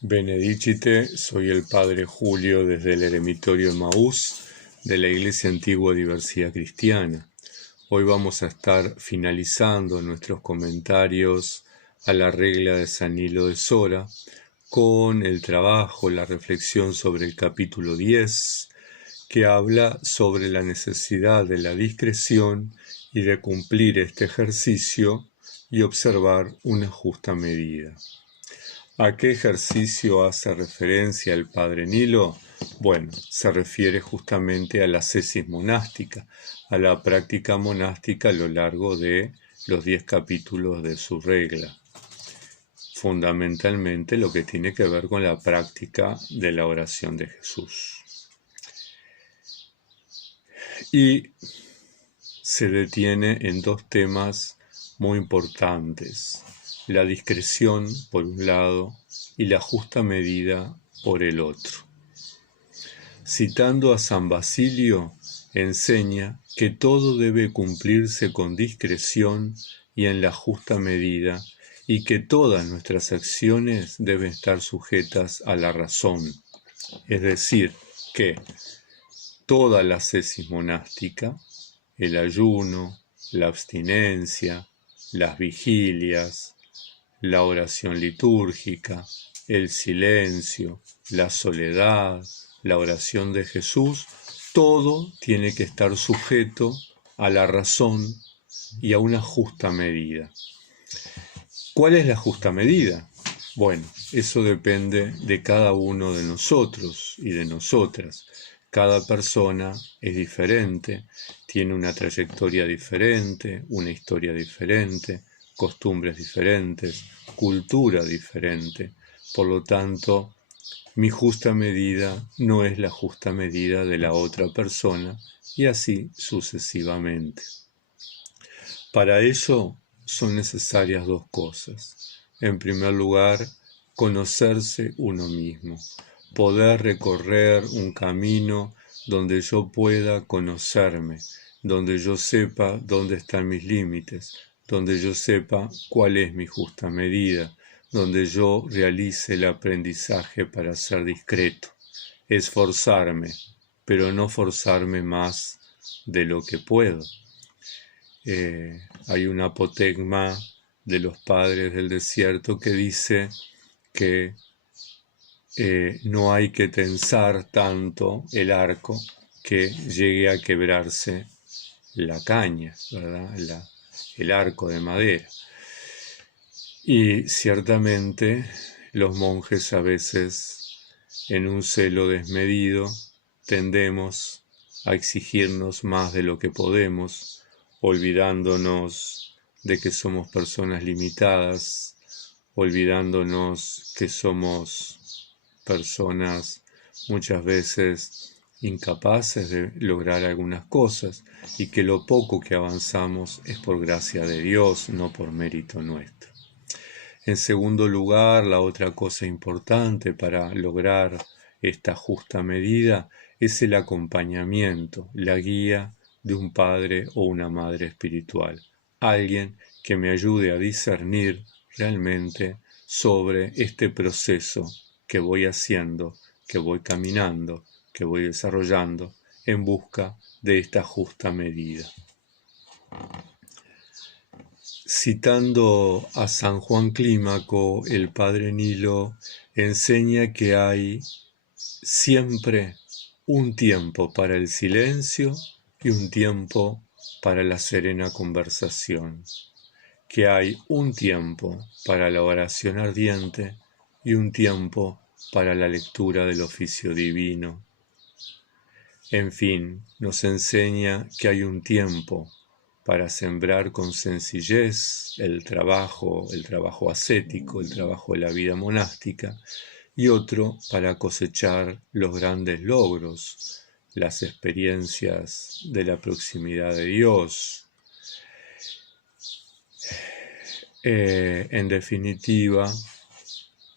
Benedicite, soy el Padre Julio desde el Eremitorio Emaús de la Iglesia Antigua Diversidad Cristiana. Hoy vamos a estar finalizando nuestros comentarios a la regla de San Nilo de Sora con el trabajo, la reflexión sobre el capítulo 10, que habla sobre la necesidad de la discreción y de cumplir este ejercicio y observar una justa medida. ¿A qué ejercicio hace referencia el Padre Nilo? Bueno, se refiere justamente a la ascesis monástica, a la práctica monástica a lo largo de los 10 capítulos de su regla. Fundamentalmente lo que tiene que ver con la práctica de la oración de Jesús. Y se detiene en dos temas muy importantes: la discreción por un lado y la justa medida por el otro. Citando a San Basilio, enseña que todo debe cumplirse con discreción y en la justa medida, y que todas nuestras acciones deben estar sujetas a la razón. Es decir, que toda la ascesis monástica, el ayuno, la abstinencia, las vigilias, la oración litúrgica, el silencio, la soledad, la oración de Jesús, todo tiene que estar sujeto a la razón y a una justa medida. ¿Cuál es la justa medida? Bueno, eso depende de cada uno de nosotros y de nosotras. Cada persona es diferente, tiene una trayectoria diferente, una historia diferente, costumbres diferentes, cultura diferente. Por lo tanto, mi justa medida no es la justa medida de la otra persona y así sucesivamente. Para ello son necesarias dos cosas. En primer lugar, conocerse uno mismo, poder recorrer un camino donde yo pueda conocerme, donde yo sepa dónde están mis límites, donde yo sepa cuál es mi justa medida, donde yo realice el aprendizaje para ser discreto, esforzarme, pero no forzarme más de lo que puedo. Hay un apotegma de los padres del desierto que dice que no hay que tensar tanto el arco que llegue a quebrarse la caña, ¿verdad? El arco de madera. Y ciertamente los monjes a veces, en un celo desmedido, tendemos a exigirnos más de lo que podemos, olvidándonos de que somos personas limitadas, olvidándonos que somos personas muchas veces incapaces de lograr algunas cosas y que lo poco que avanzamos es por gracia de Dios, no por mérito nuestro. En segundo lugar, la otra cosa importante para lograr esta justa medida es el acompañamiento, la guía de un padre o una madre espiritual, alguien que me ayude a discernir realmente sobre este proceso que voy haciendo, que voy caminando, que voy desarrollando en busca de esta justa medida. Citando a San Juan Clímaco, el Padre Nilo enseña que hay siempre un tiempo para el silencio y un tiempo para la serena conversación, que hay un tiempo para la oración ardiente y un tiempo para la lectura del oficio divino. En fin, nos enseña que hay un tiempo para sembrar con sencillez el trabajo ascético, el trabajo de la vida monástica, y otro para cosechar los grandes logros, las experiencias de la proximidad de Dios. En definitiva,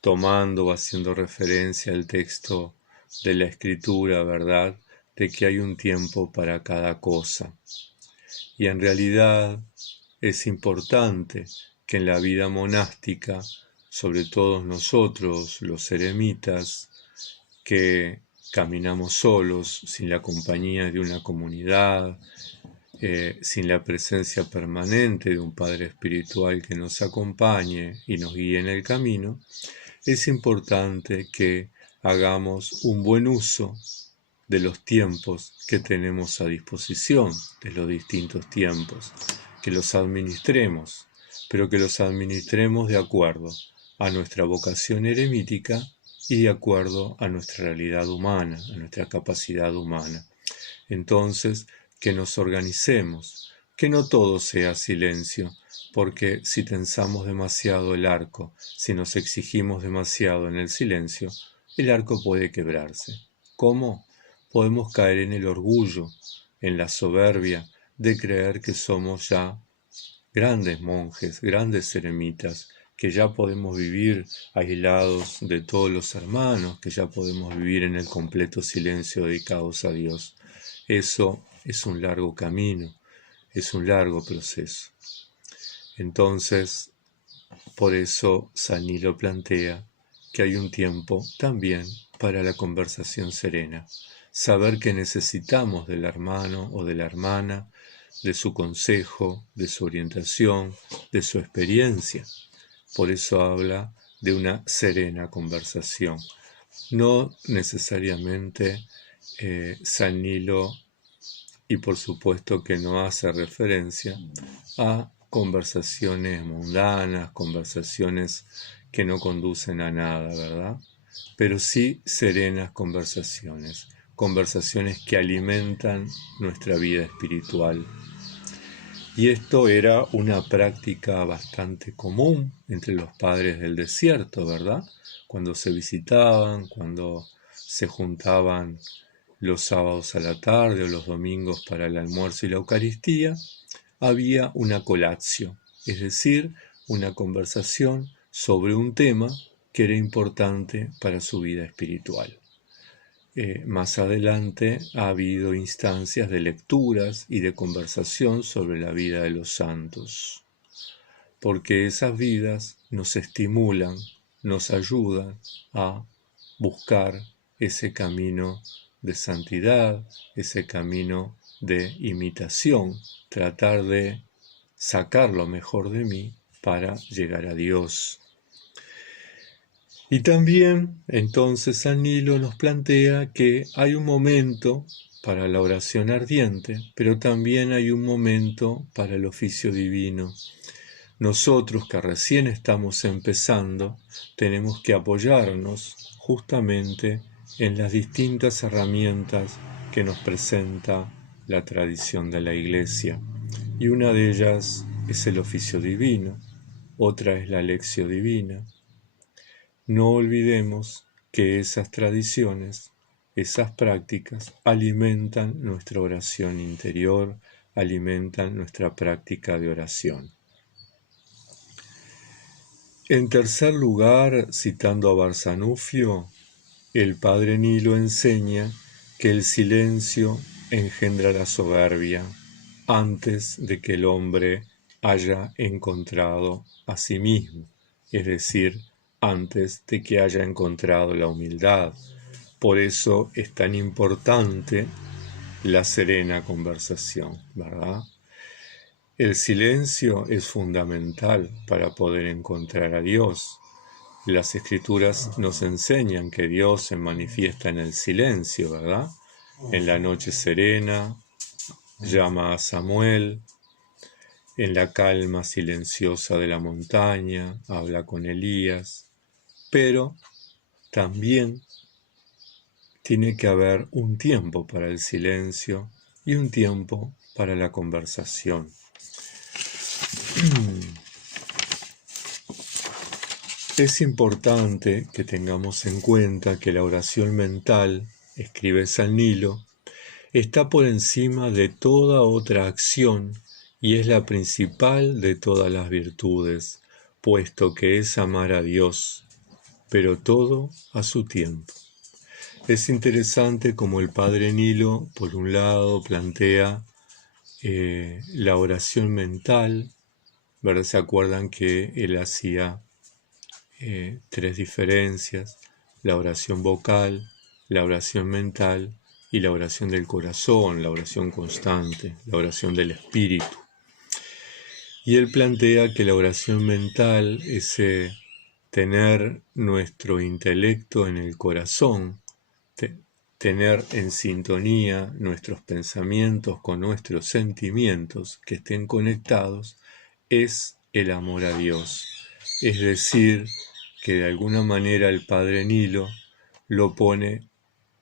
tomando o haciendo referencia al texto de la Escritura, ¿verdad?, de que hay un tiempo para cada cosa. Y en realidad es importante que en la vida monástica sobre todos nosotros, los eremitas, que caminamos solos, sin la compañía de una comunidad, sin la presencia permanente de un Padre Espiritual que nos acompañe y nos guíe en el camino, es importante que hagamos un buen uso de los tiempos que tenemos a disposición, de los distintos tiempos, que los administremos, pero que los administremos de acuerdo a nuestra vocación eremítica y de acuerdo a nuestra realidad humana, a nuestra capacidad humana. Entonces, que nos organicemos, que no todo sea silencio, porque si tensamos demasiado el arco, si nos exigimos demasiado en el silencio, el arco puede quebrarse. ¿Cómo? Podemos caer en el orgullo, en la soberbia de creer que somos ya grandes monjes, grandes eremitas, que ya podemos vivir aislados de todos los hermanos, que ya podemos vivir en el completo silencio dedicados a Dios. Eso es un largo camino, es un largo proceso. Entonces, por eso San Nilo plantea que hay un tiempo también para la conversación serena, saber que necesitamos del hermano o de la hermana, de su consejo, de su orientación, de su experiencia. Por eso habla de una serena conversación. No necesariamente San Nilo, y por supuesto que no hace referencia a conversaciones mundanas, conversaciones que no conducen a nada, ¿verdad? Pero sí serenas conversaciones, conversaciones que alimentan nuestra vida espiritual. Y esto era una práctica bastante común entre los padres del desierto, ¿verdad? Cuando se visitaban, cuando se juntaban los sábados a la tarde o los domingos para el almuerzo y la Eucaristía, había una colatio, es decir, una conversación sobre un tema que era importante para su vida espiritual. Más adelante ha habido instancias de lecturas y de conversación sobre la vida de los santos, porque esas vidas nos estimulan, nos ayudan a buscar ese camino de santidad, ese camino de imitación, tratar de sacar lo mejor de mí para llegar a Dios. Y también entonces San Nilo nos plantea que hay un momento para la oración ardiente, pero también hay un momento para el oficio divino. Nosotros que recién estamos empezando, tenemos que apoyarnos justamente en las distintas herramientas que nos presenta la tradición de la Iglesia. Y una de ellas es el oficio divino, otra es la lección divina. No olvidemos que esas tradiciones, esas prácticas, alimentan nuestra oración interior, alimentan nuestra práctica de oración. En tercer lugar, citando a Barsanufio, el padre Nilo enseña que el silencio engendra la soberbia antes de que el hombre haya encontrado a sí mismo, es decir, antes de que haya encontrado la humildad. Por eso es tan importante la serena conversación, ¿verdad? El silencio es fundamental para poder encontrar a Dios. Las Escrituras nos enseñan que Dios se manifiesta en el silencio, ¿verdad? En la noche serena, llama a Samuel, en la calma silenciosa de la montaña, habla con Elías, pero también tiene que haber un tiempo para el silencio y un tiempo para la conversación. Es importante que tengamos en cuenta que la oración mental, escribe San Nilo, está por encima de toda otra acción y es la principal de todas las virtudes, puesto que es amar a Dios, pero todo a su tiempo. Es interesante como el padre Nilo, por un lado, plantea la oración mental, ¿verdad? ¿Se acuerdan que él hacía tres diferencias: la oración vocal, la oración mental y la oración del corazón, la oración constante, la oración del espíritu. Y él plantea que la oración mental, ese tener nuestro intelecto en el corazón, tener en sintonía nuestros pensamientos con nuestros sentimientos, que estén conectados, es el amor a Dios. Es decir, que de alguna manera el Padre Nilo lo pone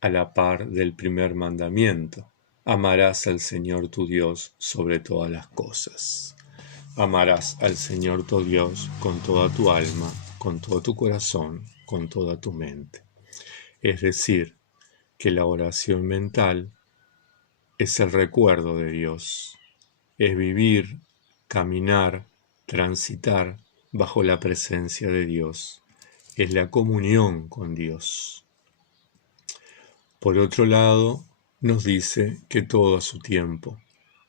a la par del primer mandamiento: amarás al Señor tu Dios sobre todas las cosas. Amarás al Señor tu Dios con toda tu alma, con todo tu corazón, con toda tu mente. Es decir, que la oración mental es el recuerdo de Dios, es vivir, caminar, transitar bajo la presencia de Dios, es la comunión con Dios. Por otro lado, nos dice que todo a su tiempo,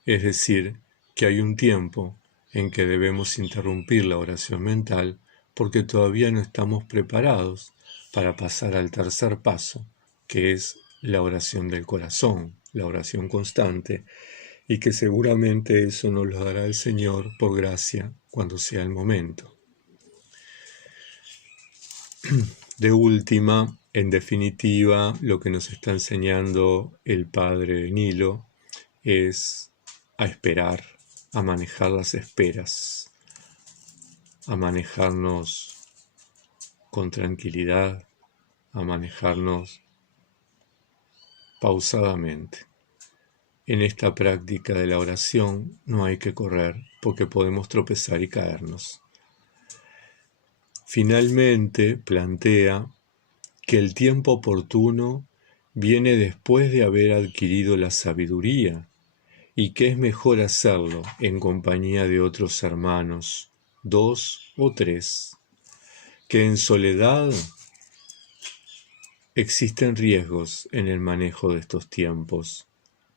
es decir, que hay un tiempo en que debemos interrumpir la oración mental porque todavía no estamos preparados para pasar al tercer paso, que es la oración del corazón, la oración constante, y que seguramente eso nos lo dará el Señor por gracia cuando sea el momento. De última, en definitiva, lo que nos está enseñando el Padre Nilo es a esperar, a manejar las esperas, a manejarnos con tranquilidad, a manejarnos pausadamente. En esta práctica de la oración no hay que correr porque podemos tropezar y caernos. Finalmente, plantea que el tiempo oportuno viene después de haber adquirido la sabiduría y que es mejor hacerlo en compañía de otros hermanos, 2 o 3, que en soledad. Existen riesgos en el manejo de estos tiempos.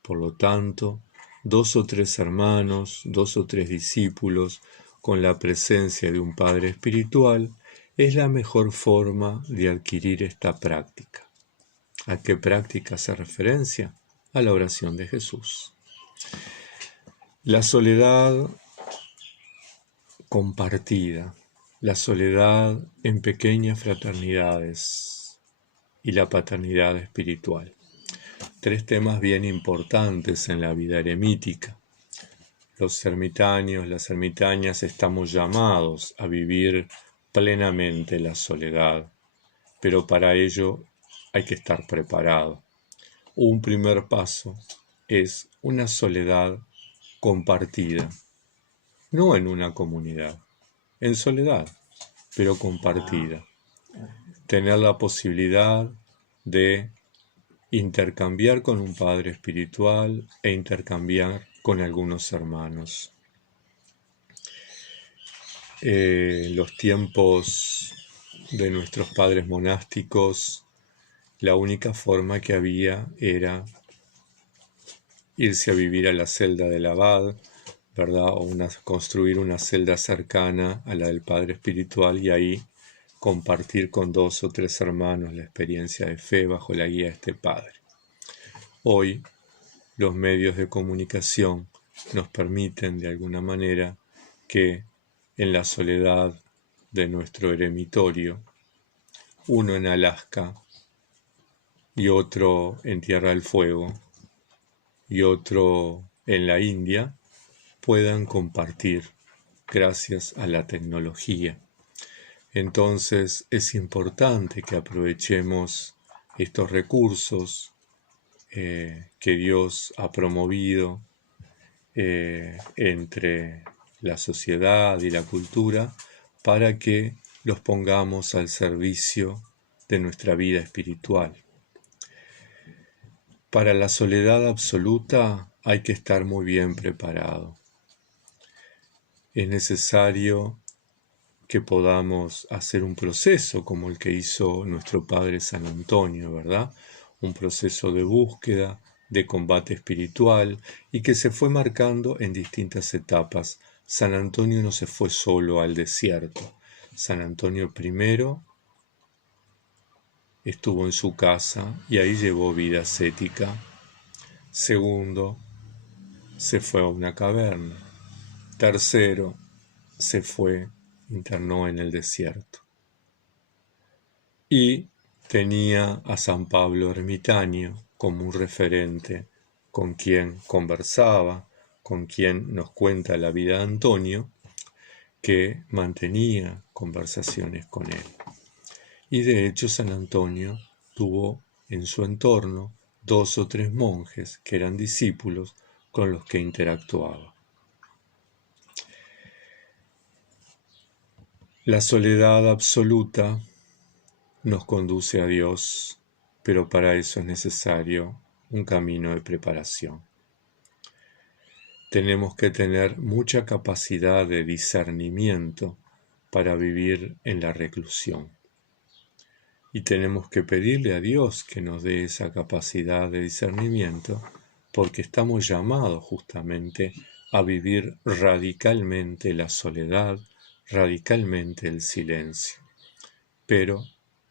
Por lo tanto, 2 o 3 hermanos, 2 o 3 discípulos, con la presencia de un Padre espiritual, es la mejor forma de adquirir esta práctica. ¿A qué práctica hace referencia? A la oración de Jesús. La soledad compartida, la soledad en pequeñas fraternidades y la paternidad espiritual. 3 temas bien importantes en la vida eremítica. Los ermitaños, las ermitañas estamos llamados a vivir plenamente la soledad, pero para ello hay que estar preparado. Un primer paso es una soledad compartida, no en una comunidad, en soledad, pero compartida. Tener la posibilidad de intercambiar con un padre espiritual e intercambiar con algunos hermanos. Los tiempos de nuestros padres monásticos, la única forma que había era irse a vivir a la celda del abad, ¿verdad? O construir una celda cercana a la del padre espiritual y ahí compartir con 2 o 3 hermanos la experiencia de fe bajo la guía de este padre. Hoy, los medios de comunicación nos permiten de alguna manera que en la soledad de nuestro eremitorio, uno en Alaska y otro en Tierra del Fuego y otro en la India, puedan compartir gracias a la tecnología. Entonces es importante que aprovechemos estos recursos que Dios ha promovido entre la sociedad y la cultura para que los pongamos al servicio de nuestra vida espiritual. Para la soledad absoluta hay que estar muy bien preparado. Es necesario que podamos hacer un proceso como el que hizo nuestro Padre San Antonio, ¿verdad? Un proceso de búsqueda, de combate espiritual y que se fue marcando en distintas etapas. San Antonio no se fue solo al desierto, San Antonio primero estuvo en su casa y ahí llevó vida ascética. Segundo, se fue a una caverna. Tercero, se fue, internó en el desierto. Y tenía a San Pablo Ermitaño como un referente con quien conversaba, con quien nos cuenta la vida de Antonio, que mantenía conversaciones con él. Y de hecho San Antonio tuvo en su entorno 2 o 3 monjes que eran discípulos con los que interactuaba. La soledad absoluta nos conduce a Dios, pero para eso es necesario un camino de preparación. Tenemos que tener mucha capacidad de discernimiento para vivir en la reclusión. Y tenemos que pedirle a Dios que nos dé esa capacidad de discernimiento, porque estamos llamados justamente a vivir radicalmente la soledad, radicalmente el silencio. Pero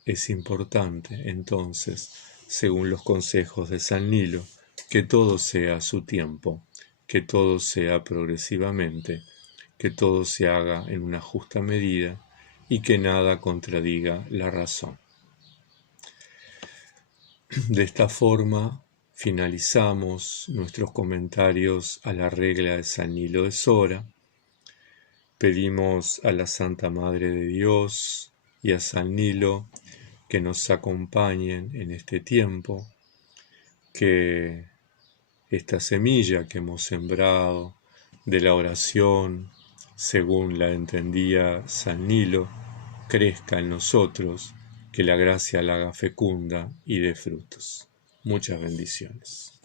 es importante, entonces, según los consejos de San Nilo, que todo sea a su tiempo, que todo sea progresivamente, que todo se haga en una justa medida y que nada contradiga la razón. De esta forma finalizamos nuestros comentarios a la regla de San Nilo de Sora. Pedimos a la Santa Madre de Dios y a San Nilo que nos acompañen en este tiempo, que esta semilla que hemos sembrado de la oración, según la entendía San Nilo, crezca en nosotros, que la gracia la haga fecunda y dé frutos. Muchas bendiciones.